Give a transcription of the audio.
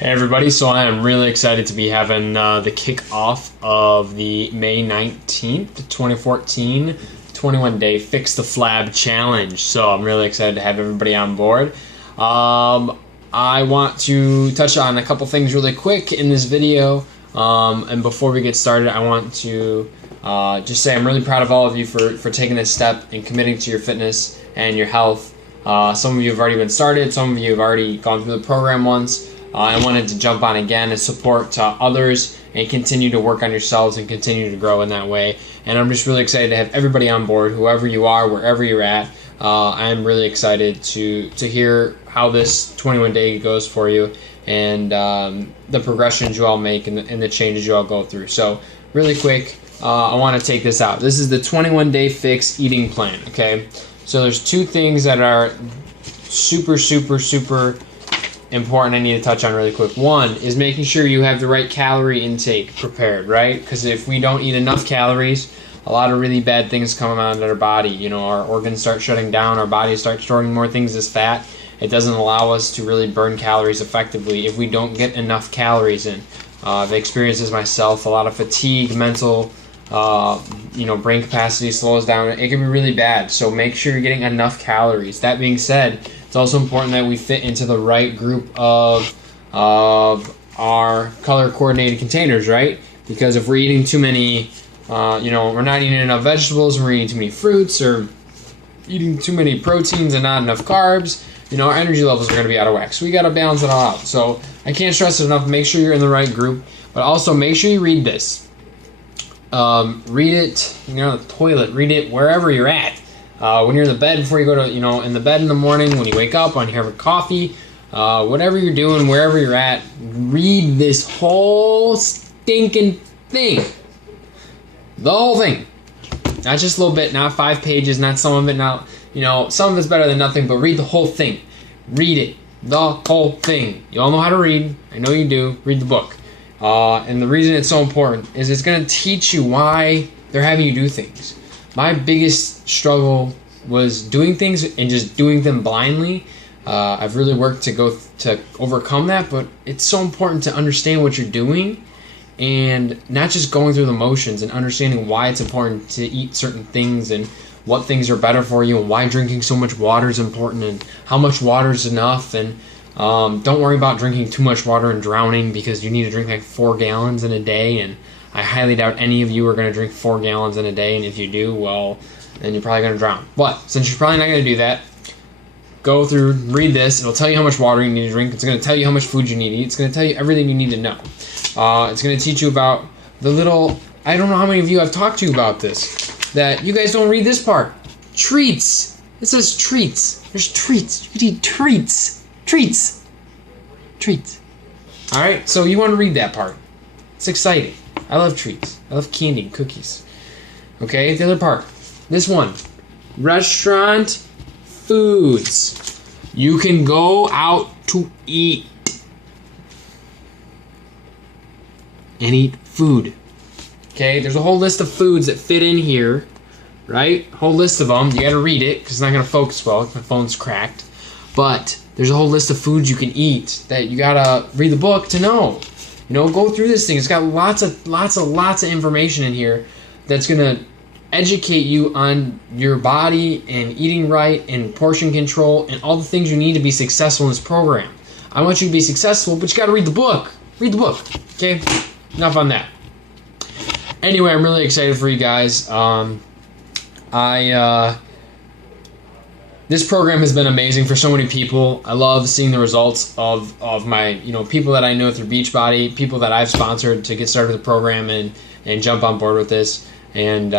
Hey everybody, so I am really excited to be having the kickoff of the May 19th, 2014 21-day Fix the Flab Challenge. So I'm really excited to have everybody on board. I want to touch on a couple things really quick in this video. And before we get started, I want to just say I'm really proud of all of you for taking this step and committing to your fitness and your health. Some of you have already been started, some of you have already gone through the program once. I wanted to jump on again and support others and continue to work on yourselves and continue to grow in that way. And I'm just really excited to have everybody on board, whoever you are, wherever you're at. I'm really excited to hear how this 21-day goes for you and the progressions you all make and the changes you all go through. So really quick, I want to take this out. This is the 21-day fix eating plan, okay? So there's two things that are super important I need to touch on really quick. One is making sure you have the right calorie intake prepared, right? Because if we don't eat enough calories, a lot of really bad things come out of our body. You know, our organs start shutting down, our bodies start storing more things as fat. It doesn't allow us to really burn calories effectively if we don't get enough calories in. I've experienced this myself, a lot of fatigue, mental, brain capacity slows down. It can be really bad, so make sure you're getting enough calories. That being said, it's also important that we fit into the right group of our color-coordinated containers, right? Because if we're eating too many, we're not eating enough vegetables, we're eating too many fruits, or eating too many proteins and not enough carbs, our energy levels are going to be out of whack. So we got to balance it all out. So I can't stress it enough. Make sure you're in the right group, but also make sure you read this. Read it, on the toilet, read it wherever you're at. When you're in the bed before you go to, in the bed in the morning, when you wake up, when you're having coffee, whatever you're doing, wherever you're at, read this whole stinking thing. The whole thing. Not just a little bit, not 5 pages, not some of it, not, some of it's better than nothing, but read the whole thing. Read it. The whole thing. You all know how to read. I know you do. Read the book. And the reason it's so important is it's going to teach you why they're having you do things. My biggest struggle was doing things and just doing them blindly. I've really worked to overcome that, but it's so important to understand what you're doing and not just going through the motions and understanding why it's important to eat certain things and what things are better for you and why drinking so much water is important and how much water is enough. And don't worry about drinking too much water and drowning, because you need to drink like 4 gallons in a day, and I highly doubt any of you are going to drink 4 gallons in a day, and if you do, well, then you're probably going to drown. But since you're probably not going to do that, go through, read this. It'll tell you how much water you need to drink. It's going to tell you how much food you need to eat. It's going to tell you everything you need to know. It's going to teach you about the little, I don't know how many of you I've talked to about this, that you guys don't read this part. Treats. It says treats. There's treats. You can eat treats. Treats. Treats. All right, so you want to read that part. It's exciting. I love treats. I love candy and cookies. Okay, the other part. This one. Restaurant foods. You can go out to eat. And eat food. Okay, there's a whole list of foods that fit in here. Right? Whole list of them. You gotta read it, because it's not gonna focus well. My phone's cracked. But there's a whole list of foods you can eat that you gotta read the book to know. Go through this thing. It's got lots of information in here that's gonna educate you on your body and eating right and portion control and all the things you need to be successful in this program. I want you to be successful, but you gotta read the book. Read the book. Okay? Enough on that. Anyway, I'm really excited for you guys. This program has been amazing for so many people. I love seeing the results of my, people that I know through Beachbody, people that I've sponsored to get started with the program and jump on board with this. And